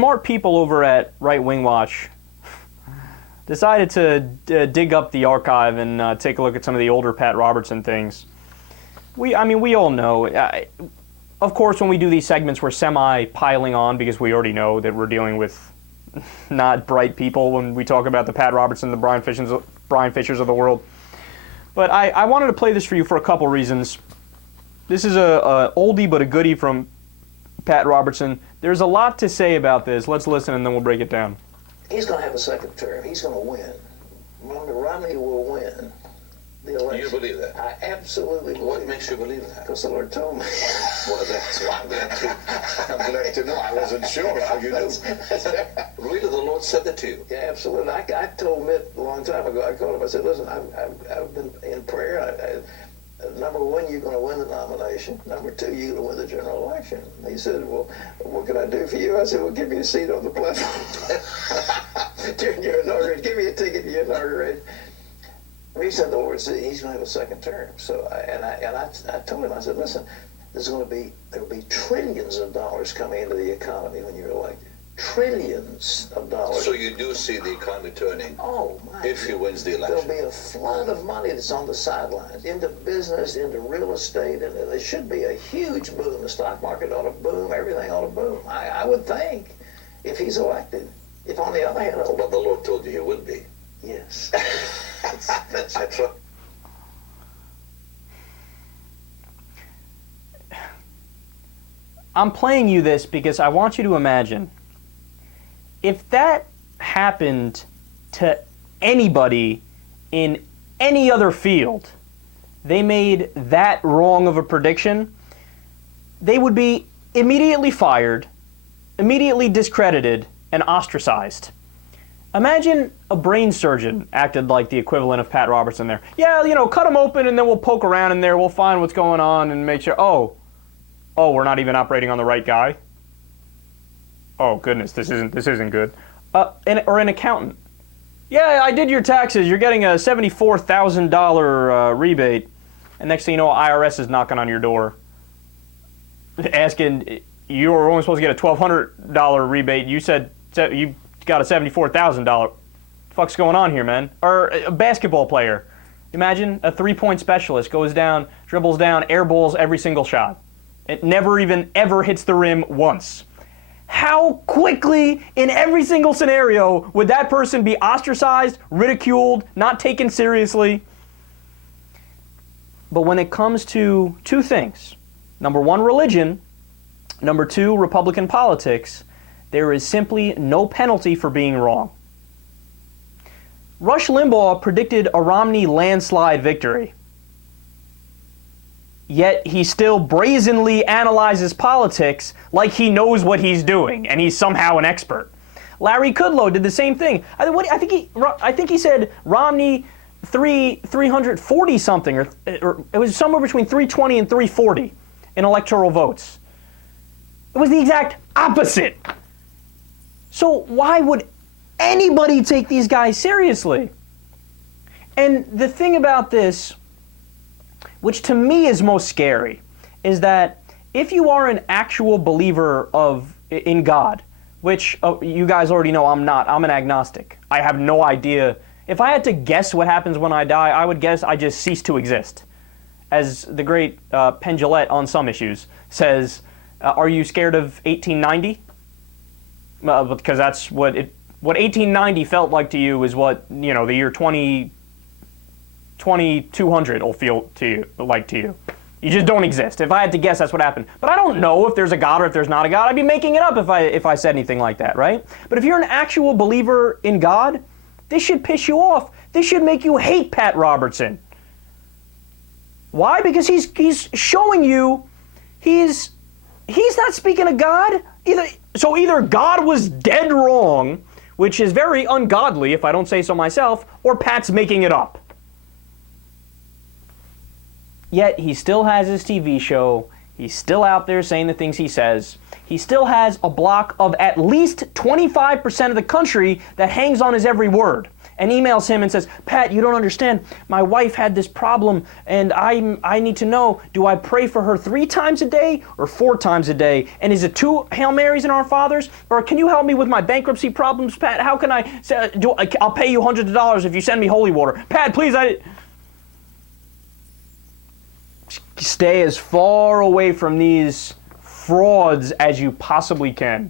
smart people over at Right Wing Watch decided to dig up the archive and take a look at some of the older Pat Robertson things. We all know. Of course, when we do these segments, we're semi-piling on because we already know that we're dealing with not bright people when we talk about the Pat Robertson, the Brian Fishers of the world. But I wanted to play this for you for a couple reasons. This is a oldie but a goodie from Pat Robertson. There's a lot to say about this. Let's listen and then we'll break it down. He's going to have a second term. He's going to win. Romney will win the election. You believe that? I absolutely believe. What makes you believe that? Because the Lord told me. Well, that's why I'm glad to know. I wasn't sure how you knew. Really, the Lord said that to you? Yeah, absolutely. I told Mitt a long time ago. I called him. I said, listen, I've been in prayer. Number one, you're going to win the nomination. Number two, you're going to win the general election. He said, well, what can I do for you? I said, well, give me a seat on the platform during your inauguration. Give me a ticket to your inauguration. He said the Lord said he's going to have a second term. So, I told him, I said, listen, there'll be trillions of dollars coming into the economy when you're elected. Trillions of dollars. So you do see the economy turning? Oh, my. If he wins the election. There'll be a flood of money that's on the sidelines, into business, into real estate, and there should be a huge boom. The stock market ought to boom. Everything ought to boom. I would think, if he's elected. If on the other hand... But the Lord told you he would be. Yes. That's right. I'm playing you this because I want you to imagine if that happened to anybody in any other field, they made that wrong of a prediction, they would be immediately fired, immediately discredited, and ostracized. Imagine a brain surgeon acted like the equivalent of Pat Robertson there. Yeah, cut him open and then we'll poke around in there, we'll find what's going on and make sure, oh, we're not even operating on the right guy? Oh, goodness, this isn't good. Or an accountant. Yeah, I did your taxes. You're getting a $74,000 rebate. And next thing you know, IRS is knocking on your door asking, you were only supposed to get a $1,200 rebate. You said you got a $74,000. Fuck's going on here, man? Or a basketball player. Imagine a three-point specialist goes down, dribbles down, airballs every single shot. It never even ever hits the rim once. How quickly in every single scenario would that person be ostracized, ridiculed, not taken seriously? But when it comes to two things, number one, religion, number two, Republican politics, there is simply no penalty for being wrong. Rush Limbaugh predicted a Romney landslide victory. Yet he still brazenly analyzes politics like he knows what he's doing, and he's somehow an expert. Larry Kudlow did the same thing. I think he said Romney 340 something, or it was somewhere between 320 and 340 in electoral votes. It was the exact opposite. So why would anybody take these guys seriously? And the thing about this, which to me is most scary, is that if you are an actual believer in God, which you guys already know I'm not, I'm an agnostic. I have no idea. If I had to guess what happens when I die, I would guess I just cease to exist. As the great Penn Jillette on some issues says, are you scared of 1890? Because that's what 1890 felt like to you is what, the year 2200 will feel to you. You just don't exist. If I had to guess, that's what happened. But I don't know if there's a God or if there's not a God. I'd be making it up if I said anything like that, right? But if you're an actual believer in God, this should piss you off. This should make you hate Pat Robertson. Why? Because he's showing you he's not speaking of God. Either God was dead wrong, which is very ungodly if I don't say so myself, or Pat's making it up. Yet he still has his TV show. He's still out there saying the things he says. He still has a block of at least 25% of the country that hangs on his every word and emails him and says, Pat, you don't understand. My wife had this problem and I need to know, do I pray for her 3 times a day or 4 times a day? And is it 2 Hail Marys and Our Fathers? Or can you help me with my bankruptcy problems, Pat? How can I, I'll pay you hundreds of dollars if you send me holy water. Pat, please, stay as far away from these frauds as you possibly can.